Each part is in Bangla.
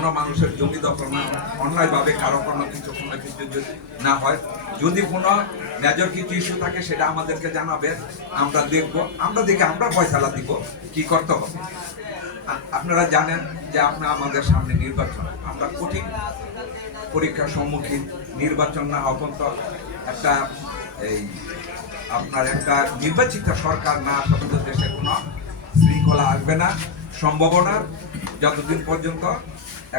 কোনো মানুষের জমি দখল না অন্যায়ভাবে কারো কোনো কিছু যদি না হয়, যদি কোনো মেজর কিছু ইস্যু থাকে সেটা আমাদেরকে জানাবে, আমরা দেখব, আমরা দেখে আমরা ফয়সালা দিব কি করতে হবে। আপনারা জানেন যে আমাদের সামনে নির্বাচন, আমরা কঠিন পরীক্ষার সম্মুখীন। নির্বাচন না হওয়া পর্যন্ত একটা আপনার একটা নির্বাচিত সরকার না আসা পর্যন্ত দেশে কোনো শৃঙ্খলা আসবে না, সম্ভাবনা যতদিন পর্যন্ত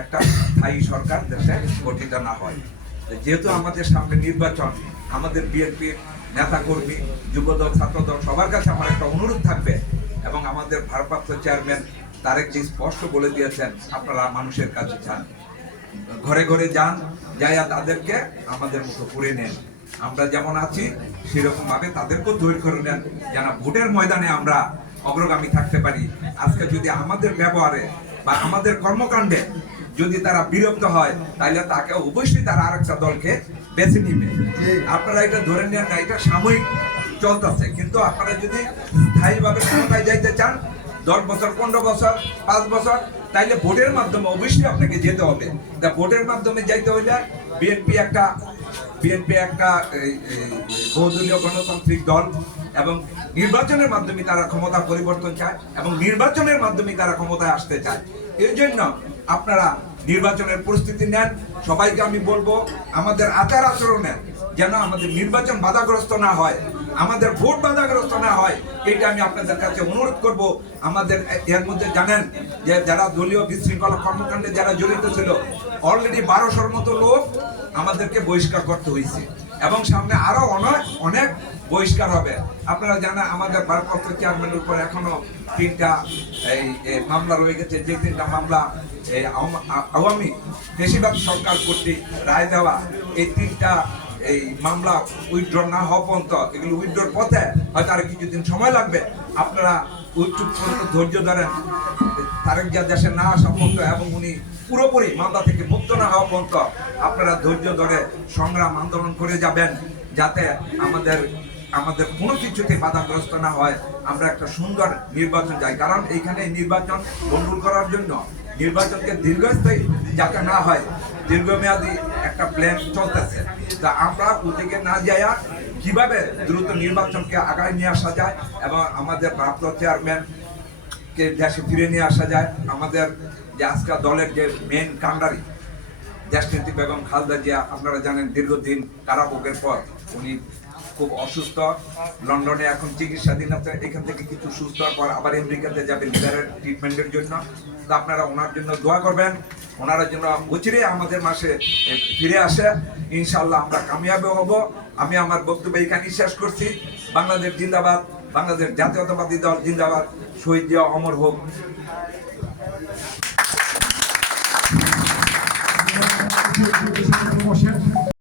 একটা স্থায়ী সরকার দেশে গঠিত না হয়। যেহেতু আমাদের সামনে নির্বাচন, আমাদের বিএনপির নেতাকর্মী, যুবদল, ছাত্রদল সবার কাছে আমার একটা অনুরোধ থাকবে, এবং আমাদের ভারপ্রাপ্ত চেয়ারম্যান তারেক জি স্পষ্ট বলে দিয়েছেন, আপনারা মানুষের কাছে যান, ঘরে ঘরে যান, যাইয়া তাদেরকে আমাদের মতো করে নেন। আমরা যেমন আছি সেরকম ভাবে তাদেরকেও তৈরি করে নেন, যেন ভোটের ময়দানে আমরা অগ্রগামী থাকতে পারি। আজকে যদি আমাদের ব্যবহারে বা আমাদের কর্মকাণ্ডে যদি তারা বিরক্ত হয়, তাহলে তাকে অবশ্যই তারা আরেকটা দলকে বেছে নিবে। আপনারা এটা ধরে নেন না, এটা সাময়িক চলতেছে, কিন্তু আপনারা যদি স্থায়ীভাবে ক্ষমতায় যাইতে চান 10 বছর, 15 বছর, 5 বছর, তাইলে ভোটের মাধ্যমে অবশ্যই আপনাকে যেতে হবে। তা ভোটের মাধ্যমে যাইতে হইলে বিএনপি একটা বহুদলীয় গণতান্ত্রিক দল, এবং নির্বাচনের মাধ্যমে তারা ক্ষমতা পরিবর্তন চায়, এবং নির্বাচনের মাধ্যমে তারা ক্ষমতায় আসতে চায়। এই জন্য আপনারা নির্বাচনের প্রস্তুতি নেন। সবাইকে আমি বলবো, আমাদের আচার আচরণের যেন আমাদের নির্বাচন বাধাগ্রস্ত না হয়, আমাদের ভোট বাধাগ্রস্ত না হয়, এটা আমি আপনাদের কাছে অনুরোধ করব। আমাদের এর মধ্যে জানেন যে যারা দলীয় বিশৃঙ্খলা কর্মকাণ্ডে যারা জড়িত ছিল, অলরেডি 1200-র মতো লোক আমাদেরকে বহিষ্কার করতে হয়েছে, এবং সামনে আরো অনেক বহিষ্কার হবে। আপনারা জানেন আমাদের ভারপ্রাপ্ত চেয়ারম্যানের উপর এখনো 3টা মামলা রয়ে গেছে, যে 3টা মামলা আওয়ামী বেশিরভাগ সরকার কর্তৃক রায় দেওয়া, এই 3টা মামলা উইথড্র না হওয়া পর্যন্ত, এগুলো উইথড্রর পথে হয়তো আর কিছুদিন সময় লাগবে। আপনারা ধৈর্য ধরেন, তারেক জিয়া দেশে না আসা পর্যন্ত, এবং উনি পুরোপুরি মামলা থেকে মুক্ত না হওয়া পর্যন্ত আপনারা ধৈর্য ধরে সংগ্রাম আন্দোলন করে যাবেন, যাতে আমাদের কোনো কিছুতে বাধাগ্রস্ত না হয়, আমরা একটা সুন্দর নির্বাচন চাই। কারণ এইখানে নির্বাচন কন্ট্রোল করার জন্য নির্বাচনকে দীর্ঘস্থায়ী যাতে না হয়, দীর্ঘমেয়াদী একটা প্ল্যান চলতেছে। তা আমরা ওদিকে না যাইয়া কিভাবে দ্রুত নির্বাচনকে আগায় নিয়ে আসা যায়, এবং আমাদের প্রাপ্ত চেয়ারম্যানকে দেশে ফিরে নিয়ে আসা যায়। আমাদের যে আজকাল দলের যে মেন কাণ্ডারি দেশনেত্রী বেগম খালেদা জিয়া, আপনারা জানেন দীর্ঘদিন কারাভোগের পর উনি খুব অসুস্থ, লন্ডনে এখন চিকিৎসাধীন আছে। এখান থেকে কিছু সুস্থ হওয়ার পর আবার আমেরিকাতে যাবেন লিভারের ট্রিটমেন্টের জন্য। তো আপনারা ওনার জন্য দোয়া করবেন, ওনারা জন্য অচিরে আমাদের মাসে ফিরে আসে, ইনশাল্লাহ আমরা কামিয়াবি হব। আমি আমার বক্তব্য এখানেই শেষ করছি। বাংলাদেশ জিন্দাবাদ, বাংলাদেশ জাতীয়তাবাদী দল জিন্দাবাদ, শহীদ জিয়া অমর হোক।